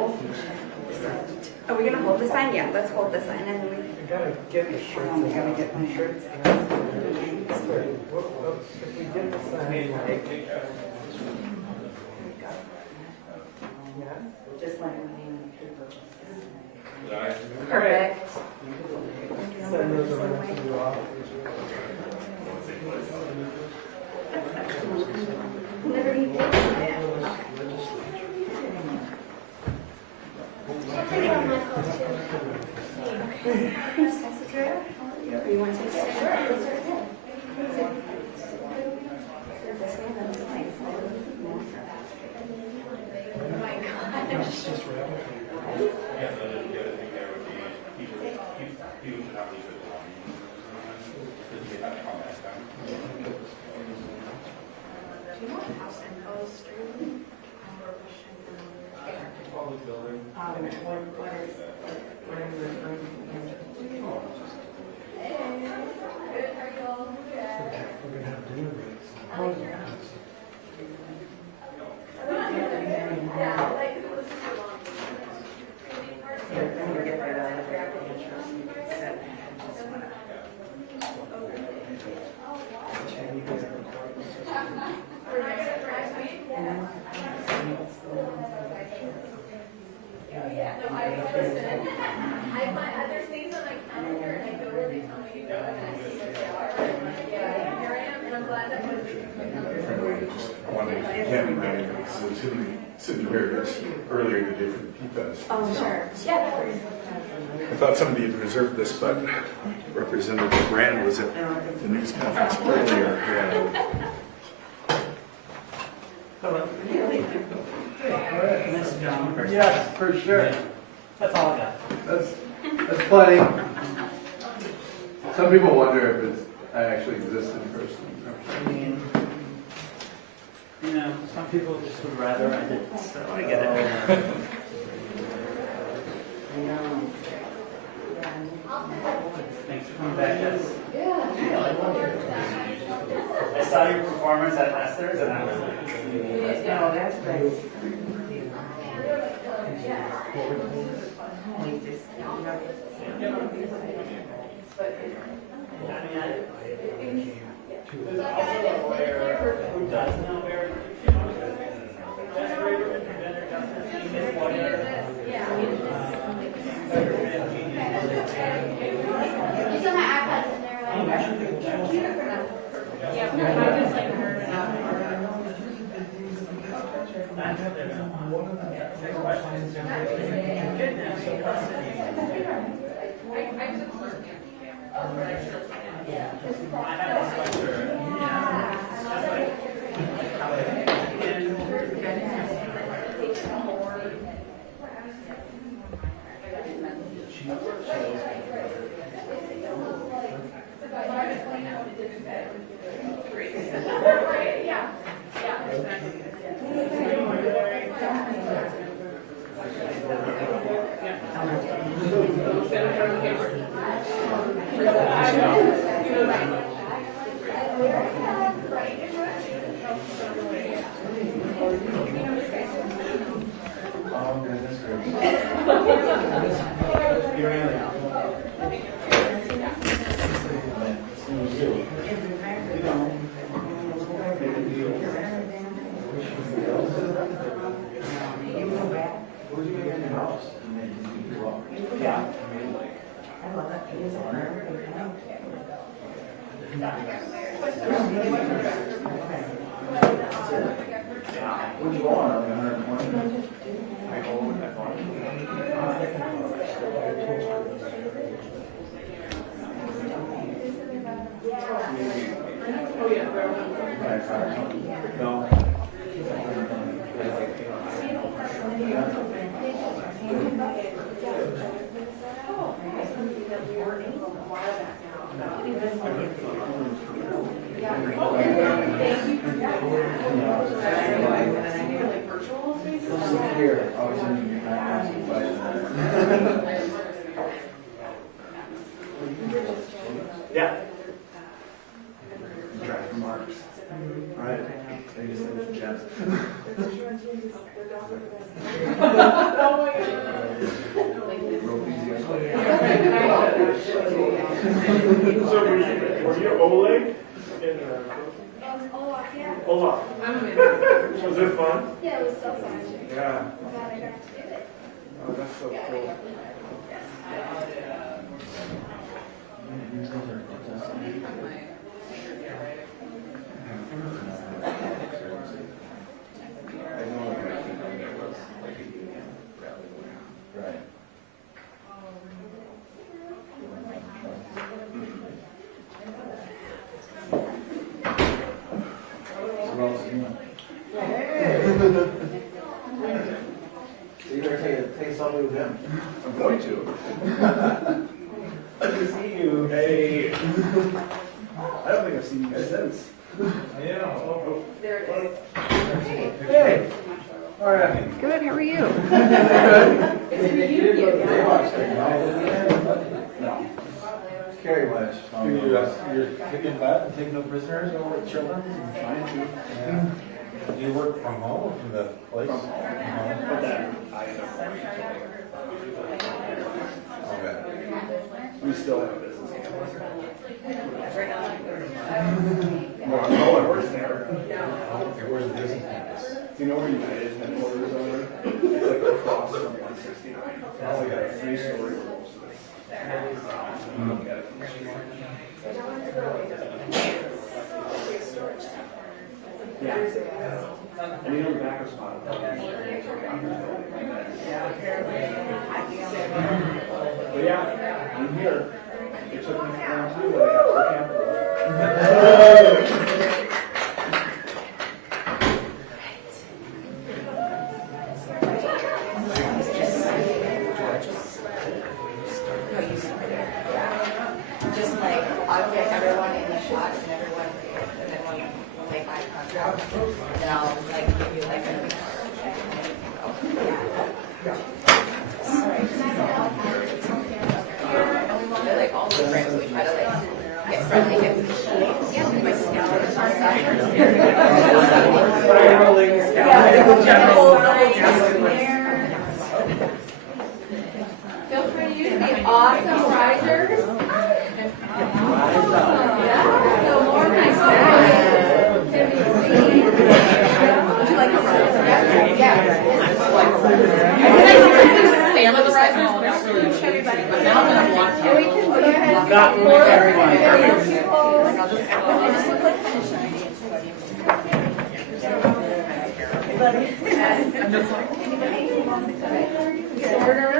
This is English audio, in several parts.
Are we going to hold the sign? Yeah, let's hold the sign. And then we gotta get the shirts. We gotta get my shirts. If we get the sign, Just like perfect. send those around to you all. Liberty Day. You want to take it? Oh my gosh. Earlier today for the PFAS. Oh, sure. Yeah. I thought somebody had reserved this, but Representative Brand was at the news conference earlier. Yes, for sure. That's all I got. That's plenty. Some people wonder if I actually exist in person. I mean, you know, some people just would rather I didn't, so I get it. Thanks for coming back, Jess. I saw your performance at Esther's and I was like, Oh, that's great. there's also a lawyer who does know very So my iPad's in there. Draft remarks. All right. So were you Oleg? Olaf, yeah. Olaf. Was it fun? Yeah, it was so fun. Yeah. I'm glad I got to do it. Oh, that's so cool. You better take a selfie with him. I'm going to. Good to see you. Hey. I don't think I've seen you since. Yeah. There it is. Hey. All right. Good, how are you? Good. It's a reunion. They watched it. No. Carrie Lynch. You're kicking butt and taking no prisoners or children? Trying to. Yeah. Do you work from home or from the place? From home. But then I ended up Okay. we still have a business. Well, no one works there. Okay, where's the business campus? Do you know where United's headquarters are? It's like across from 169. Oh, It's like yeah. a 3-story roll. So look at it from the street. Yeah. And you know the back of spot. But yeah, I'm here. It took me around too, but I got to the camper. Just like, I'll get everyone in the shot and then we'll make eye contact. And then I'll like give you like a. They're like all different, so we try to like get friendly, get some shades. Yeah, my scout is on side. Feel free to use the awesome risers. Yeah, so more nice guys can be seen. Would you like a riser? Yeah. Stand on the risers. Everybody. And we can go ahead and Got support everyone. I'll just look like kind of shiny. I'm just like. Order.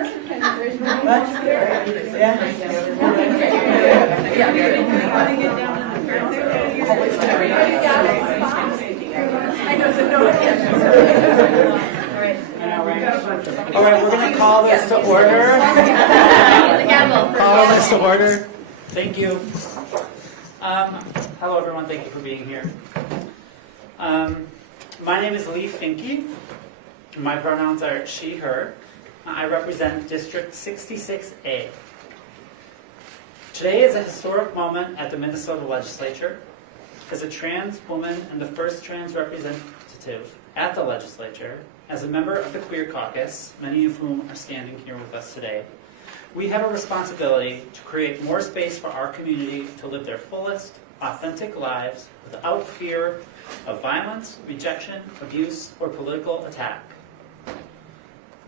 All right, we're going to call this to order. Call this to order. Thank you. Hello, everyone. Thank you for being here. My name is Lee Finke. My pronouns are she, her. I represent District 66A. Today is a historic moment at the Minnesota legislature. As a trans woman and the first trans representative at the legislature, as a member of the Queer Caucus, many of whom are standing here with us today, we have a responsibility to create more space for our community to live their fullest, authentic lives without fear of violence, rejection, abuse, or political attack.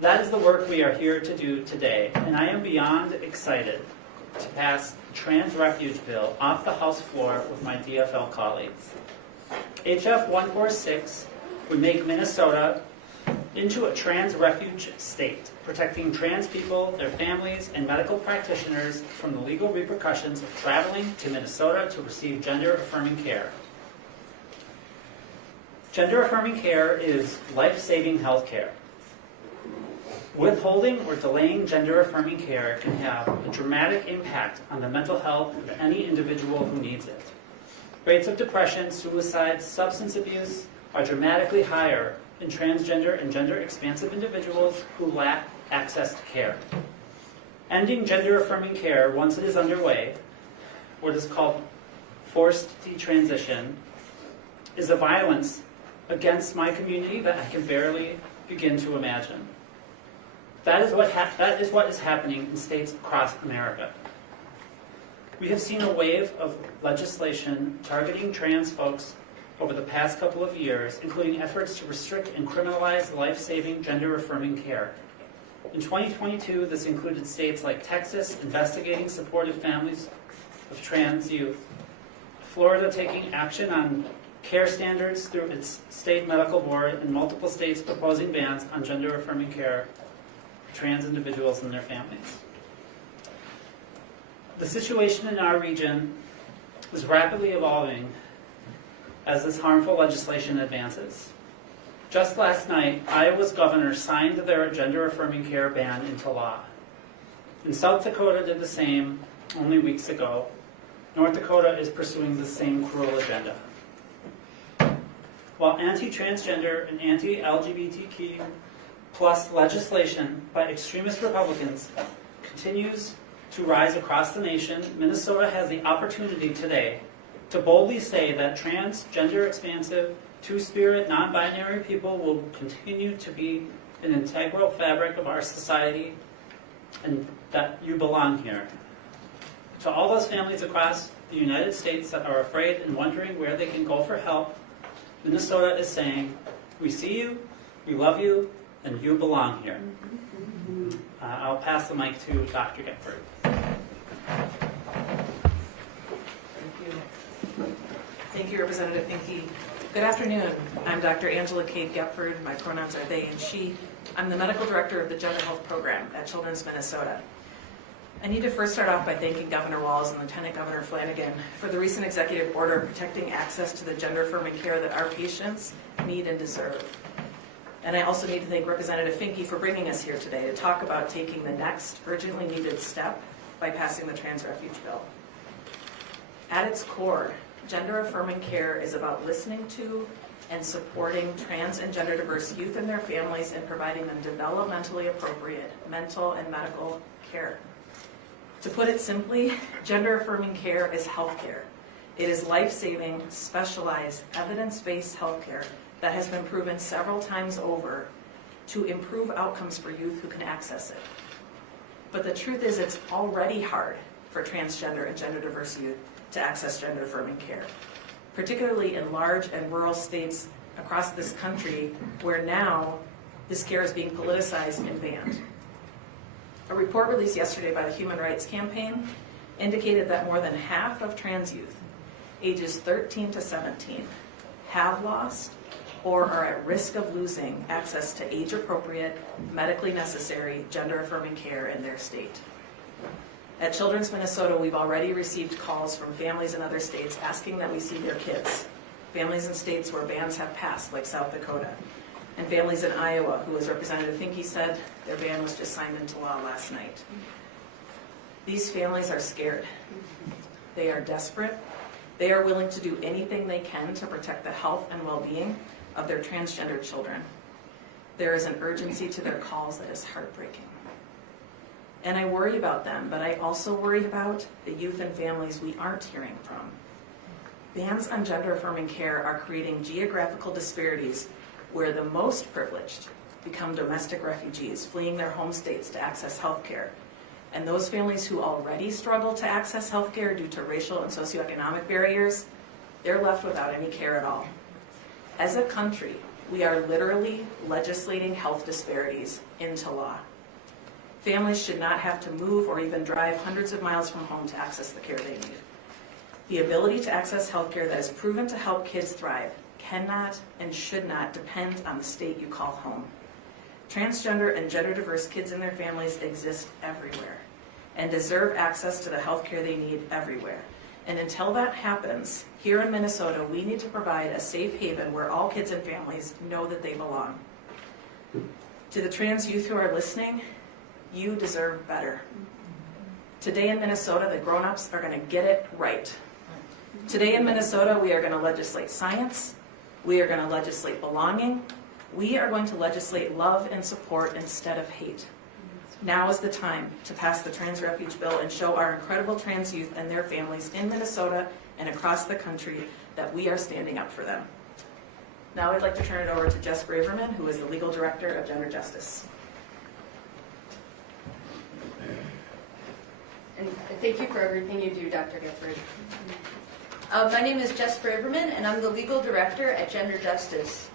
That is the work we are here to do today, and I am beyond excited to pass the Trans Refuge Bill off the House floor with my DFL colleagues. HF 146 would make Minnesota into a trans refuge state, protecting trans people, their families, and medical practitioners from the legal repercussions of traveling to Minnesota to receive gender-affirming care. Gender-affirming care is life-saving health care. Withholding or delaying gender-affirming care can have a dramatic impact on the mental health of any individual who needs it. Rates of depression, suicide, substance abuse are dramatically higher in transgender and gender-expansive individuals who lack access to care. Ending gender-affirming care once it is underway, what is called forced detransition, is a violence against my community that I can barely begin to imagine. That is what is happening in states across America. We have seen a wave of legislation targeting trans folks over the past couple of years, including efforts to restrict and criminalize life-saving, gender-affirming care. In 2022, this included states like Texas investigating supportive families of trans youth, Florida taking action on care standards through its state medical board, and multiple states proposing bans on gender-affirming care for trans individuals and their families. The situation in our region is rapidly evolving as this harmful legislation advances. Just last night, Iowa's governor signed their gender-affirming care ban into law. And South Dakota did the same only weeks ago. North Dakota is pursuing the same cruel agenda. While anti-transgender and anti-LGBTQ plus legislation by extremist Republicans continues to rise across the nation, Minnesota has the opportunity today to boldly say that trans, gender-expansive, two-spirit, non-binary people will continue to be an integral fabric of our society and that you belong here. To all those families across the United States that are afraid and wondering where they can go for help, Minnesota is saying, we see you, we love you, and you belong here. I'll pass the mic to Dr. Gepford. Thank you, Representative Finke. Good afternoon. I'm Dr. Angela Kate Gepford. My pronouns are they and she. I'm the medical director of the Gender Health Program at Children's Minnesota. I need to first start off by thanking Governor Walz and Lieutenant Governor Flanagan for the recent executive order protecting access to the gender-affirming care that our patients need and deserve. And I also need to thank Representative Finke for bringing us here today to talk about taking the next urgently needed step by passing the Trans Refuge Bill. At its core, gender-affirming care is about listening to and supporting trans and gender-diverse youth and their families and providing them developmentally appropriate mental and medical care. To put it simply, gender-affirming care is healthcare. It is life-saving, specialized, evidence-based healthcare that has been proven several times over to improve outcomes for youth who can access it. But the truth is it's already hard for transgender and gender-diverse youth to access gender-affirming care, particularly in large and rural states across this country where now this care is being politicized and banned. A report released yesterday by the Human Rights Campaign indicated that more than half of trans youth, ages 13 to 17, have lost or are at risk of losing access to age-appropriate, medically necessary, gender-affirming care in their state. At Children's Minnesota, we've already received calls from families in other states asking that we see their kids. Families in states where bans have passed, like South Dakota. And families in Iowa, who, as Representative Finke said, their ban was just signed into law last night. These families are scared. They are desperate. They are willing to do anything they can to protect the health and well-being of their transgender children. There is an urgency to their calls that is heartbreaking. And I worry about them, but I also worry about the youth and families we aren't hearing from. Bans on gender-affirming care are creating geographical disparities where the most privileged become domestic refugees fleeing their home states to access health care. And those families who already struggle to access health care due to racial and socioeconomic barriers, they're left without any care at all. As a country, we are literally legislating health disparities into law. Families should not have to move or even drive hundreds of miles from home to access the care they need. The ability to access health care that is proven to help kids thrive cannot and should not depend on the state you call home. Transgender and gender-diverse kids and their families exist everywhere and deserve access to the health care they need everywhere. And until that happens, here in Minnesota, we need to provide a safe haven where all kids and families know that they belong. To the trans youth who are listening, you deserve better. Today in Minnesota, the grown-ups are going to get it right. Today in Minnesota, we are going to legislate science. We are going to legislate belonging. We are going to legislate love and support instead of hate. Now is the time to pass the Trans Refuge Bill and show our incredible trans youth and their families in Minnesota and across the country that we are standing up for them. Now I'd like to turn it over to Jess Braverman, who is the Legal Director of Gender Justice. And thank you for everything you do, Dr. Gephardt. My name is Jess Braverman, and I'm the Legal Director at Gender Justice.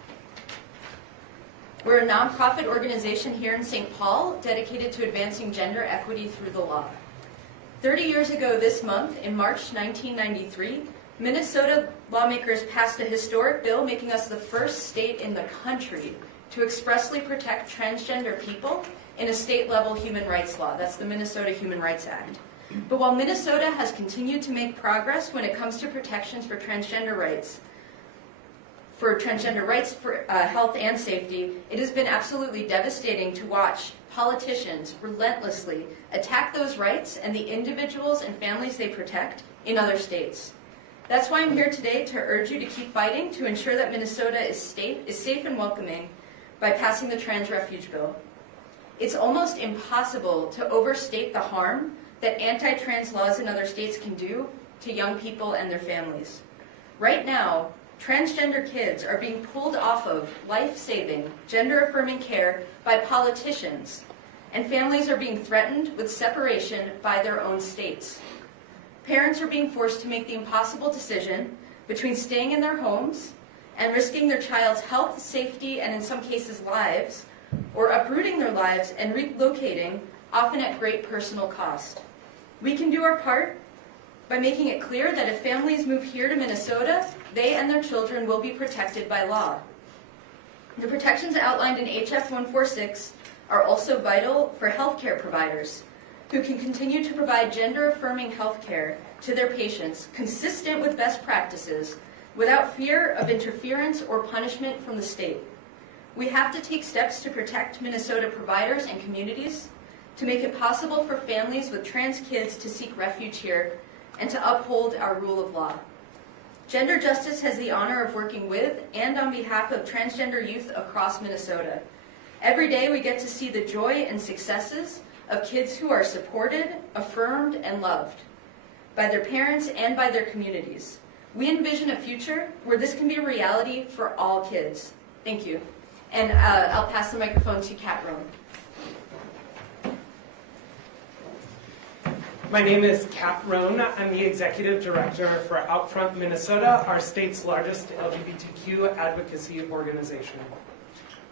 We're a nonprofit organization here in St. Paul dedicated to advancing gender equity through the law. 30 years ago this month, in March 1993, Minnesota lawmakers passed a historic bill making us the first state in the country to expressly protect transgender people in a state-level human rights law. That's the Minnesota Human Rights Act. But while Minnesota has continued to make progress when it comes to protections for transgender rights, for health and safety, it has been absolutely devastating to watch politicians relentlessly attack those rights and the individuals and families they protect in other states. That's why I'm here today to urge you to keep fighting to ensure that Minnesota is safe and welcoming by passing the Trans Refuge Bill. It's almost impossible to overstate the harm that anti-trans laws in other states can do to young people and their families. Right now, transgender kids are being pulled off of life-saving, gender-affirming care by politicians, and families are being threatened with separation by their own states. Parents are being forced to make the impossible decision between staying in their homes and risking their child's health, safety, and in some cases lives, or uprooting their lives and relocating, often at great personal cost. We can do our part by making it clear that if families move here to Minnesota, they and their children will be protected by law. The protections outlined in HF 146 are also vital for healthcare providers who can continue to provide gender-affirming healthcare to their patients consistent with best practices without fear of interference or punishment from the state. We have to take steps to protect Minnesota providers and communities, to make it possible for families with trans kids to seek refuge here, and to uphold our rule of law. Gender Justice has the honor of working with and on behalf of transgender youth across Minnesota. Every day we get to see the joy and successes of kids who are supported, affirmed, and loved by their parents and by their communities. We envision a future where this can be a reality for all kids. Thank you. And I'll pass the microphone to Kat Roan. My name is Kat Roan. I'm the Executive Director for Outfront Minnesota, our state's largest LGBTQ advocacy organization.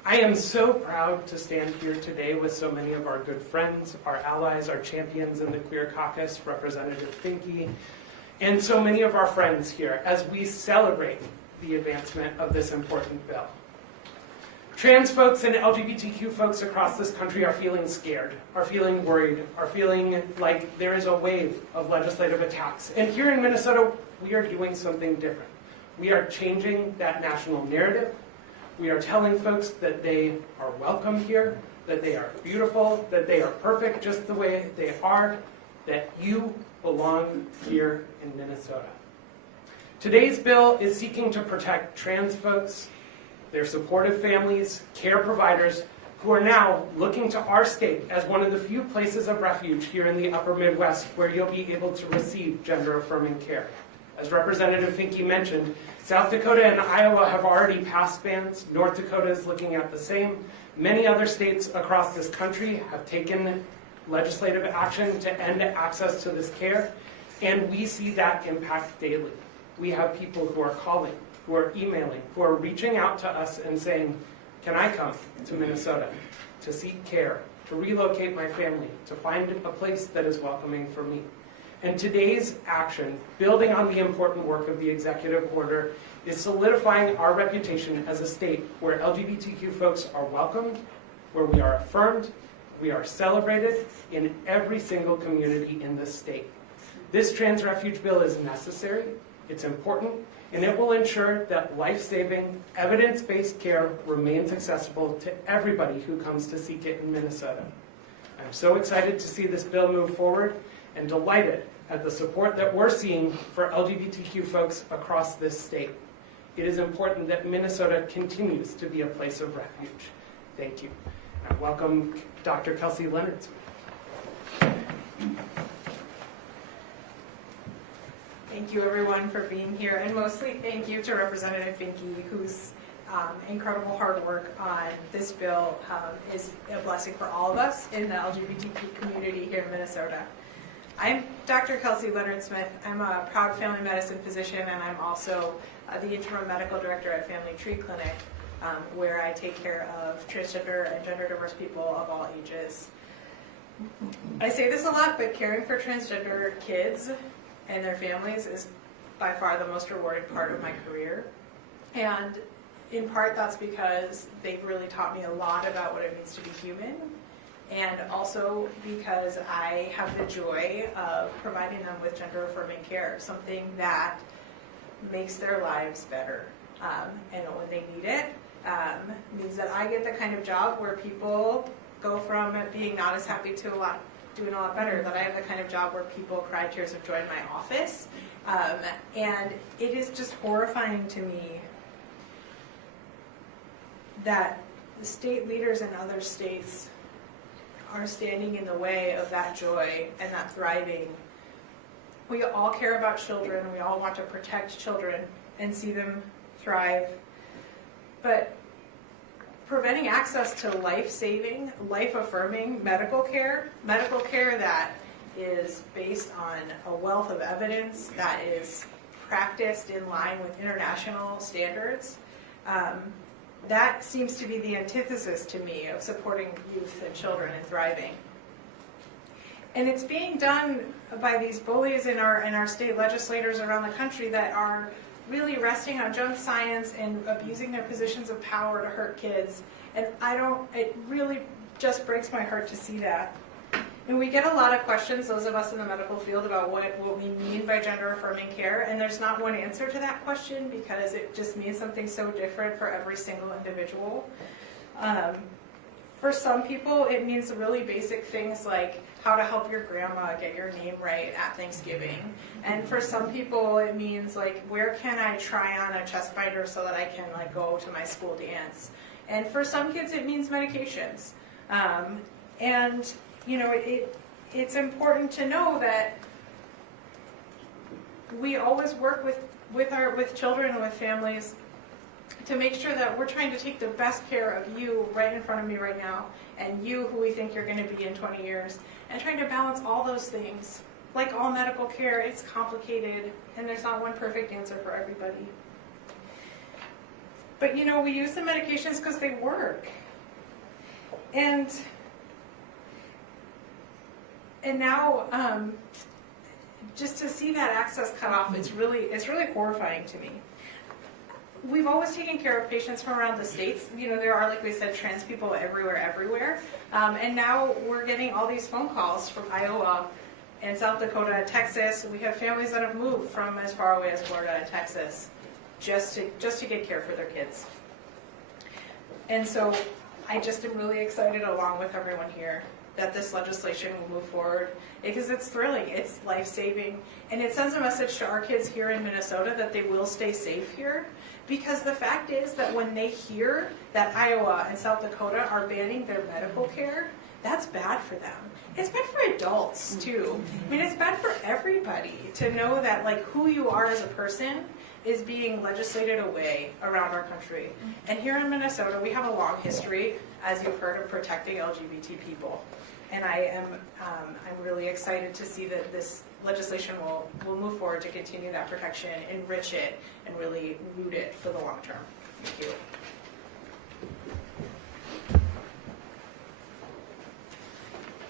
I am so proud to stand here today with so many of our good friends, our allies, our champions in the Queer Caucus, Representative Finke, and so many of our friends here as we celebrate the advancement of this important bill. Trans folks and LGBTQ folks across this country are feeling scared, are feeling worried, are feeling like there is a wave of legislative attacks. And here in Minnesota, we are doing something different. We are changing that national narrative. We are telling folks that they are welcome here, that they are beautiful, that they are perfect just the way they are, that you belong here in Minnesota. Today's bill is seeking to protect trans folks, their supportive families, care providers, who are now looking to our state as one of the few places of refuge here in the upper Midwest where you'll be able to receive gender-affirming care. As Representative Finke mentioned, South Dakota and Iowa have already passed bans. North Dakota is looking at the same. Many other states across this country have taken legislative action to end access to this care, and we see that impact daily. We have people who are calling, who are emailing, who are reaching out to us and saying, can I come to Minnesota to seek care, to relocate my family, to find a place that is welcoming for me? And today's action, building on the important work of the executive order, is solidifying our reputation as a state where LGBTQ folks are welcomed, where we are affirmed, we are celebrated in every single community in this state. This Trans Refuge Bill is necessary, it's important, and it will ensure that life-saving, evidence-based care remains accessible to everybody who comes to seek it in Minnesota. I'm so excited to see this bill move forward and delighted at the support that we're seeing for LGBTQ folks across this state. It is important that Minnesota continues to be a place of refuge. Thank you. And welcome Dr. Kelsey Leonard. Thank you everyone for being here, and mostly thank you to Representative Finke, who's incredible hard work on this bill is a blessing for all of us in the LGBTQ community here in Minnesota. I'm Dr. Kelsey Leonard-Smith. I'm a proud family medicine physician, and I'm also the interim medical director at Family Tree Clinic, where I take care of transgender and gender diverse people of all ages. I say this a lot, but caring for transgender kids and their families is by far the most rewarding part of my career. And in part, that's because they've really taught me a lot about what it means to be human, and also because I have the joy of providing them with gender-affirming care, something that makes their lives better. And when they need it, means that I get the kind of job where people go from being not as happy to doing a lot better, that I have the kind of job where people cry tears of joy in my office. And it is just horrifying to me that the state leaders in other states are standing in the way of that joy and that thriving. We all care about children. We all want to protect children and see them thrive. But preventing access to life-saving, life-affirming medical care that is based on a wealth of evidence, that is practiced in line with international standards, that seems to be the antithesis to me of supporting youth and children and thriving. And it's being done by these bullies in our state legislators around the country that are really resting on junk science and abusing their positions of power to hurt kids. And it really just breaks my heart to see that. And we get a lot of questions, those of us in the medical field, about what we mean by gender-affirming care, and there's not one answer to that question because it just means something so different for every single individual. For some people, it means really basic things like how to help your grandma get your name right at Thanksgiving. And for some people, it means like, where can I try on a chest binder so that I can go to my school dance? And for some kids, it means medications. And it's important to know that we always work with children and with families to make sure that we're trying to take the best care of you right in front of me right now, and you who we think you're going to be in 20 years, and trying to balance all those things. Like all medical care, it's complicated, and there's not one perfect answer for everybody. But we use the medications because they work. And now, just to see that access cut off, it's really horrifying to me. We've always taken care of patients from around the states. There are, like we said, trans people everywhere. And now we're getting all these phone calls from Iowa and South Dakota and Texas. We have families that have moved from as far away as Florida and Texas just to get care for their kids. And so I just am really excited, along with everyone here, that this legislation will move forward, because it's thrilling, it's life-saving, and it sends a message to our kids here in Minnesota that they will stay safe here, because the fact is that when they hear that Iowa and South Dakota are banning their medical care, that's bad for them. It's bad for adults too. I mean, it's bad for everybody to know that who you are as a person is being legislated away around our country. And here in Minnesota, we have a long history, as you've heard, of protecting LGBT people. And I'm really excited to see that this legislation will move forward to continue that protection, enrich it, and really root it for the long term. Thank you.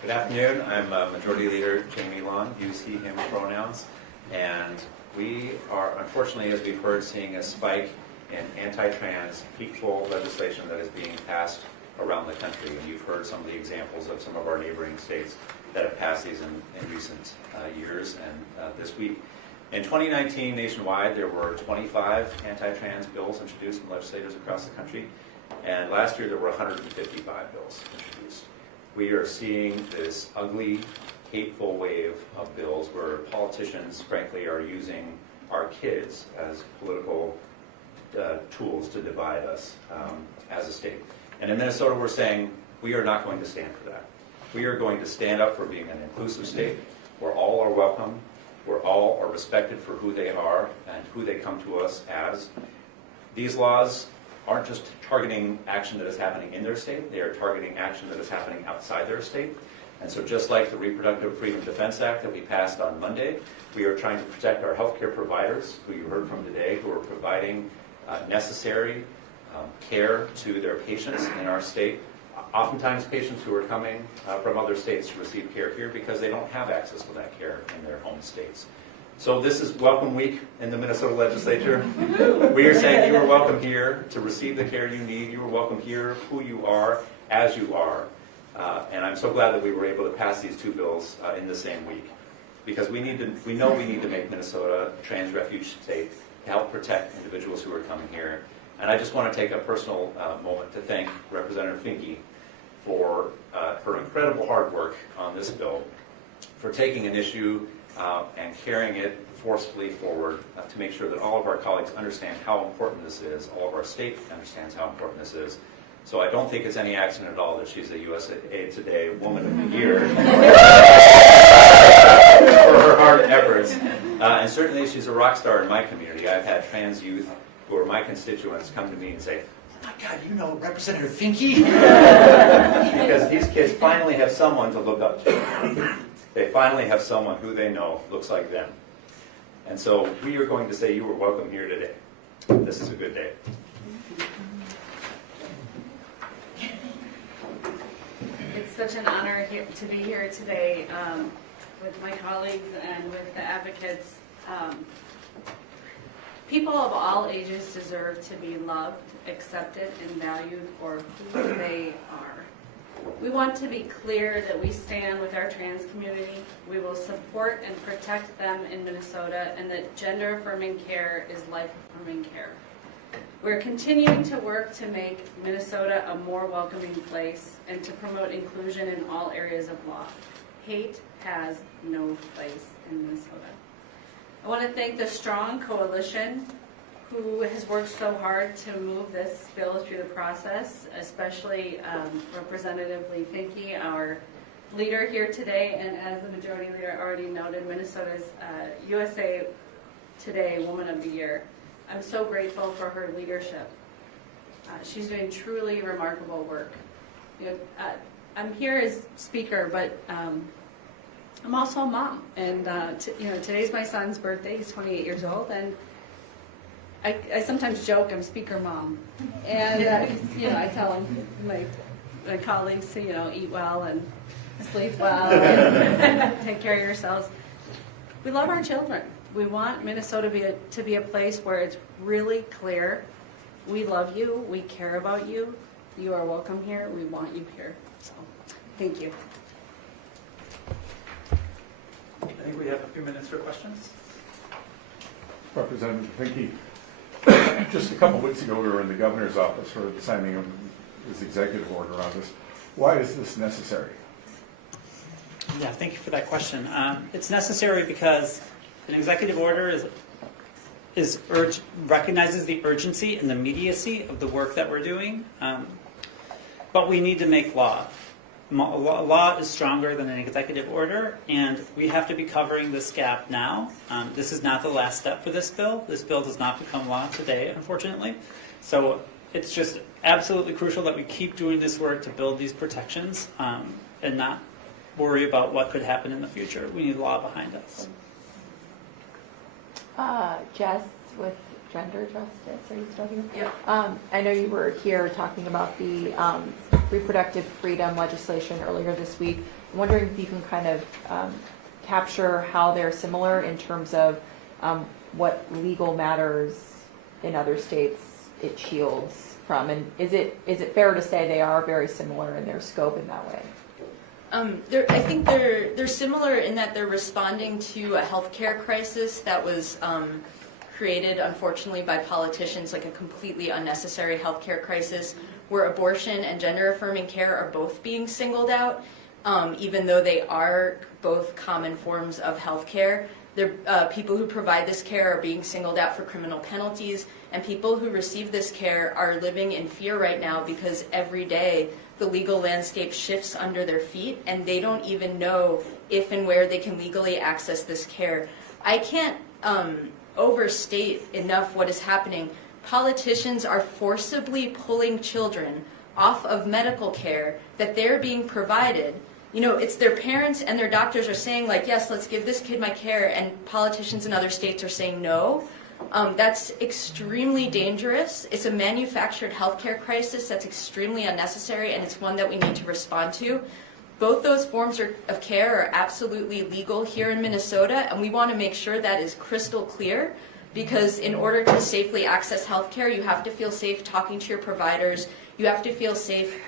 Good afternoon. I'm Majority Leader Jamie Long, use he, him pronouns. And we are, unfortunately, as we've heard, seeing a spike in anti-trans, hateful legislation that is being passed around the country. And you've heard some of the examples of some of our neighboring states that have passed these in recent years and this week. In 2019, nationwide, there were 25 anti-trans bills introduced in legislators across the country. And last year, there were 155 bills introduced. We are seeing this ugly, hateful wave of bills where politicians, frankly, are using our kids as political tools to divide us as a state. And in Minnesota, we're saying we are not going to stand for that. We are going to stand up for being an inclusive state where all are welcome, where all are respected for who they are and who they come to us as. These laws aren't just targeting action that is happening in their state, they are targeting action that is happening outside their state. And so just like the Reproductive Freedom Defense Act that we passed on Monday, we are trying to protect our healthcare providers, who you heard from today, who are providing necessary care to their patients in our state. Oftentimes patients who are coming from other states to receive care here because they don't have access to that care in their home states. So this is Welcome Week in the Minnesota Legislature. We are saying you are welcome here to receive the care you need. You are welcome here, who you are, as you are. And I'm so glad that we were able to pass these two bills in the same week, because we know we need to make Minnesota a trans refuge state to help protect individuals who are coming here. And I just want to take a personal moment to thank Representative Finke for her incredible hard work on this bill, for taking an issue and carrying it forcefully forward to make sure that all of our colleagues understand how important this is, all of our state understands how important this is. So I don't think it's any accident at all that she's a USA Today Woman of the Year for her hard efforts. And certainly she's a rock star in my community. I've had trans youth who are my constituents come to me and say, "Oh my God, you know Representative Finke?" Because these kids finally have someone to look up to. They finally have someone who they know looks like them. And so we are going to say you are welcome here today. This is a good day. It's such an honor to be here today with my colleagues and with the advocates. People of all ages deserve to be loved, accepted, and valued for who they are. We want to be clear that we stand with our trans community. We will support and protect them in Minnesota, and that gender-affirming care is life-affirming care. We're continuing to work to make Minnesota a more welcoming place and to promote inclusion in all areas of law. Hate has no place in Minnesota. I want to thank the strong coalition who has worked so hard to move this bill through the process, especially Representative Lee Finke, our leader here today, and as the majority leader already noted, Minnesota's USA Today Woman of the Year. I'm so grateful for her leadership. She's doing truly remarkable work. You know, I'm here as speaker, but I'm also a mom, and today's my son's birthday. He's 28 years old, and I sometimes joke I'm speaker mom, and I tell him my colleagues to eat well and sleep well and take care of yourselves. We love our children. We want Minnesota to be a place where it's really clear we love you, we care about you, you are welcome here, we want you here. So, thank you. I think we have a few minutes for questions. Representative Finke, just a couple weeks ago we were in the governor's office for the signing of his executive order on this. Why is this necessary? Yeah, thank you for that question. It's necessary because an executive order recognizes the urgency and the immediacy of the work that we're doing, but we need to make law. Law is stronger than an executive order, and we have to be covering this gap now. This is not the last step for this bill. This bill does not become law today, unfortunately. So it's just absolutely crucial that we keep doing this work to build these protections and not worry about what could happen in the future. We need law behind us. Jess with Gender Justice, are you still here? Yep. I know you were here talking about the reproductive freedom legislation earlier this week. I'm wondering if you can kind of capture how they're similar in terms of what legal matters in other states it shields from, and is it fair to say they are very similar in their scope in that way? I think they're similar in that they're responding to a healthcare crisis that was created, unfortunately, by politicians, like a completely unnecessary healthcare crisis, where abortion and gender-affirming care are both being singled out, even though they are both common forms of healthcare. People who provide this care are being singled out for criminal penalties, and people who receive this care are living in fear right now because every day the legal landscape shifts under their feet, and they don't even know if and where they can legally access this care. I can't overstate enough what is happening, politicians are forcibly pulling children off of medical care that they're being provided. You know, it's their parents and their doctors are saying, like, yes, let's give this kid my care, and politicians in other states are saying no. That's extremely dangerous. It's a manufactured healthcare crisis that's extremely unnecessary, and it's one that we need to respond to. Both those forms of care are absolutely legal here in Minnesota, and we want to make sure that is crystal clear, because in order to safely access healthcare, you have to feel safe talking to your providers. You have to feel safe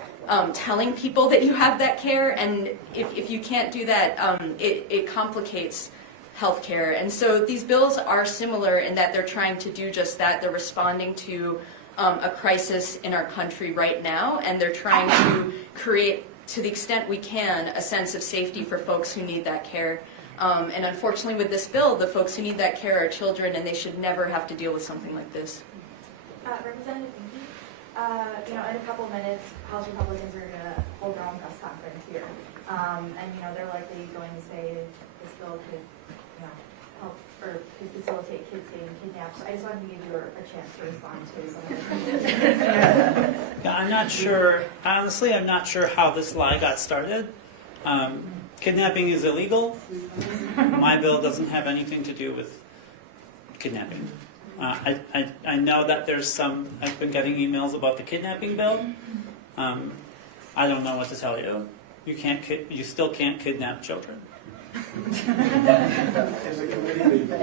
telling people that you have that care, and if you can't do that, it complicates healthcare. And so these bills are similar in that they're trying to do just that. They're responding to a crisis in our country right now, and they're trying to create, to the extent we can, a sense of safety for folks who need that care. And unfortunately with this bill, the folks who need that care are children, and they should never have to deal with something like this. Representative Finke, in a couple of minutes, House Republicans are going to hold their own press conference here. And, they're likely going to say this bill could, help or could facilitate kids getting kidnapped. So I just wanted to give you a chance to respond to some of the Yeah, I'm not sure, honestly, I'm not sure how this lie got started. Kidnapping is illegal. My bill doesn't have anything to do with kidnapping. I know that there's some, I've been getting emails about the kidnapping bill. I don't know what to tell you. You still can't kidnap children. As a committee, they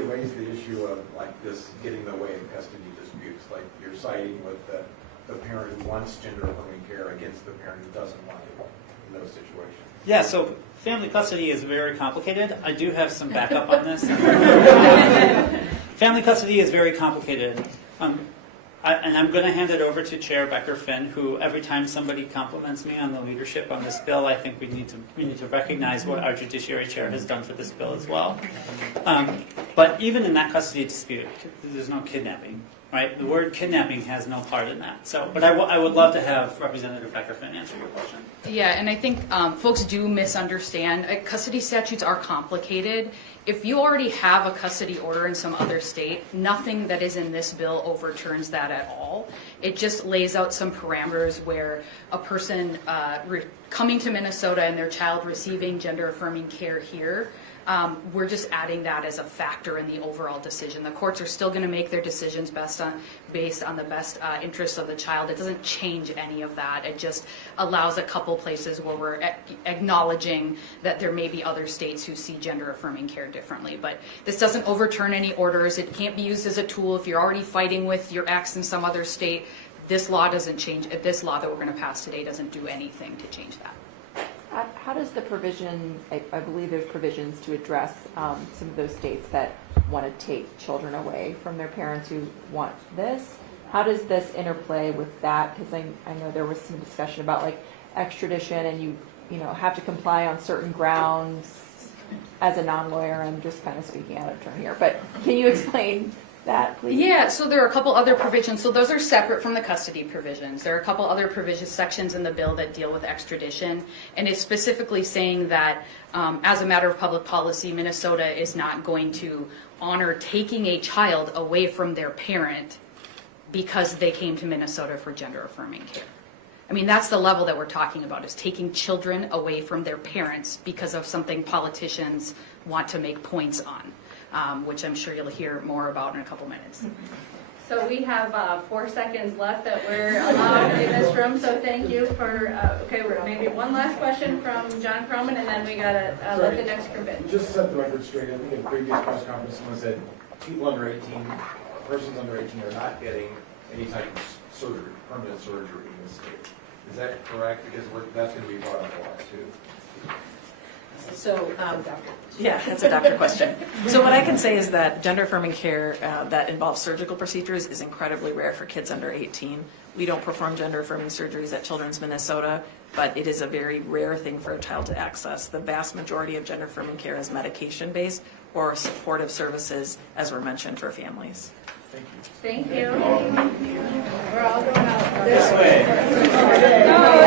raised the issue of like this getting in the way of custody disputes, like you're siding with the parent who wants gender-affirming care against the parent who doesn't want it in those situations. Yeah, so family custody is very complicated. I do have some backup on this. Family custody is very complicated. And I'm going to hand it over to Chair Becker-Finn, who every time somebody compliments me on the leadership on this bill, I think we need to recognize what our Judiciary Chair has done for this bill as well. But even in that custody dispute, there's no kidnapping, right? The word kidnapping has no part in that. So, but I would love to have Representative Becker-Finn answer your question. Yeah, and I think folks do misunderstand. Custody statutes are complicated. If you already have a custody order in some other state, nothing that is in this bill overturns that at all. It just lays out some parameters where a person coming to Minnesota and their child receiving gender-affirming care here, we're just adding that as a factor in the overall decision. The courts are still going to make their decisions based on the best interests of the child. It doesn't change any of that. It just allows a couple places where we're acknowledging that there may be other states who see gender-affirming care differently. But this doesn't overturn any orders. It can't be used as a tool if you're already fighting with your ex in some other state. This law doesn't change. This law that we're going to pass today doesn't do anything to change that. How does the provision, I believe there's provisions to address some of those states that want to take children away from their parents who want this. How does this interplay with that? Because I know there was some discussion about like extradition and you have to comply on certain grounds. As a non-lawyer, I'm just kind of speaking out of turn here. But can you explain that, please? Yeah, so there are a couple other provisions. So those are separate from the custody provisions. There are a couple other sections in the bill that deal with extradition. And it's specifically saying that as a matter of public policy, Minnesota is not going to honor taking a child away from their parent because they came to Minnesota for gender-affirming care. I mean, that's the level that we're talking about, is taking children away from their parents because of something politicians want to make points on, which I'm sure you'll hear more about in a couple minutes. So we have 4 seconds left that we're allowed in this room, so thank you for, we're maybe one last question from John Croman, and then we gotta let the next group in. Just to set the record straight, I think in previous press conference someone said people under 18, persons under 18 are not getting any type of surgery, permanent surgery in this state. Is that correct? Because that's going to be brought up a lot too. So, yeah, that's a doctor question. So what I can say is that gender-affirming care that involves surgical procedures is incredibly rare for kids under 18. We don't perform gender-affirming surgeries at Children's Minnesota, but it is a very rare thing for a child to access. The vast majority of gender-affirming care is medication-based or supportive services, as were mentioned, for families. Thank you. We're all going out This way. No.